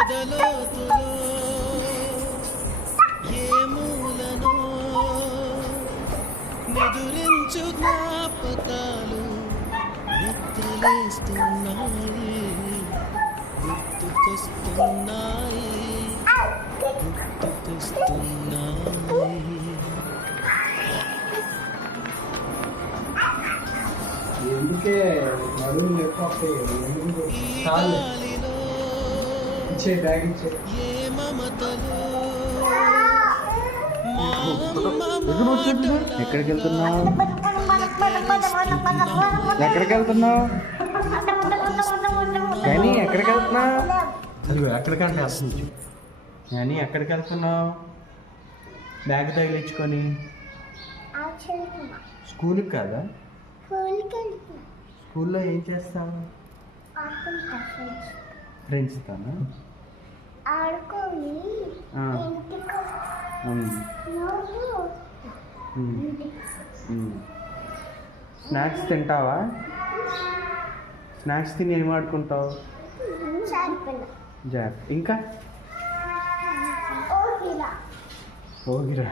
ఎదలోతులో ఏ మూలనో నిదురించు జ్ఞాపకాలు నిద్రలేస్తున్నాయి, గుర్తుకొస్తున్నాయి, గుర్తుకొస్తున్నాయి. ఎందుకే నడుము లేకపోతే ఇచ్చే బ్యాగ్ ఇచ్చే ఎక్కడికి వెళ్తున్నావు? ఎక్కడికి వెళ్తున్నావు? కానీ ఎక్కడికి వెళ్తున్నావు? అది ఎక్కడికంటే వస్తుంది. కానీ ఎక్కడికి వెళ్తున్నావు? బ్యాగ్ తగిలించుకొని స్కూల్కి కాదా? స్కూల్లో ఏం చేస్తావు? ఫ్రెండ్స్ తానా? స్నాక్స్ తింటావా? స్నాక్స్ తిని ఏం ఆడుకుంటావు? జాక్. ఇంకా ఓగిరా.